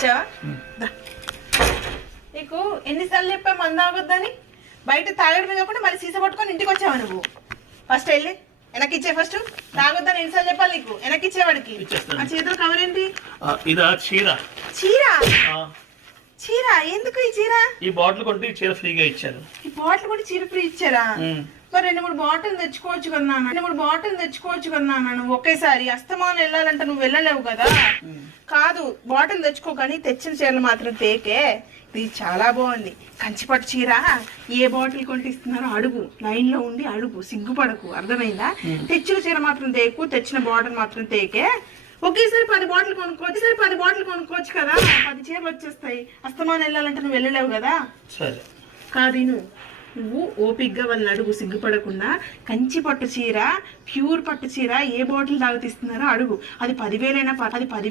వచ్చావా. నీకు ఎన్నిసార్లు చెప్పా మంద ఆగొద్దని? బయట తాగడమే కాకుండా మళ్ళీ సీసా పట్టుకొని ఇంటికి వచ్చావా నువ్వు? ఫస్ట్ వెళ్ళి. వెనక్కి ఇచ్చే ఫస్ట్ తాగొద్దని ఎన్నిసార్లు చెప్పాలి నీకు? వెనక్కి ఇచ్చేవాడికి. ఆ చేతులు కవర్ ఏంటి? ఇదా చీర. చీర? ఎందుకు ఈ చీర? ఈ బాటిల్ కొంటే ఈ చీర ఫ్రీగా ఇచ్చారు. ఈ బాటిల్ కూడా చీర ఫ్రీ ఇచ్చారా. మరి రెండు మూడు బాటిల్ తెచ్చుకోవచ్చు కదా రెండు మూడు బాటిల్ తెచ్చుకోవచ్చు కదా నాన్న. నువ్వు ఒకేసారి అస్తమానం వెళ్ళాలంటే నువ్వు వెళ్ళలేవు కదా. కాదు బాటిల్ తెచ్చుకో కానీ తెచ్చిన చీరలు మాత్రం తేకే. ఇది చాలా బాగుంది. కంచిపట్టు చీర ఏ బాటిల్ కొంటే ఇస్తున్నారో అడుగు. లైన్లో ఉండి అడుగు. సిగ్గుపడకు. అర్థమైందా? తెచ్చిన చీర మాత్రం తేకు తెచ్చిన బాటిల్ మాత్రం తేకే. ఒకేసారి పది బాటిల్ కొనుక్కోవచ్చు ఒకేసారి పది బాటిల్ కొనుక్కోవచ్చు కదా. పది చీరలు వచ్చేస్తాయి. అస్తమానం వెళ్ళాలంటే నువ్వు వెళ్ళలేవు కదా. సరే. కాదీను నువ్వు ఓపిగ్గా వాళ్ళని అడుగు సిగ్గుపడకుండా. కంచి పట్టు చీర ప్యూర్ పట్టు చీర ఏ బాటిల్ తాగుతీస్తున్నారో అడుగు. అది పదివేలైనా అది పది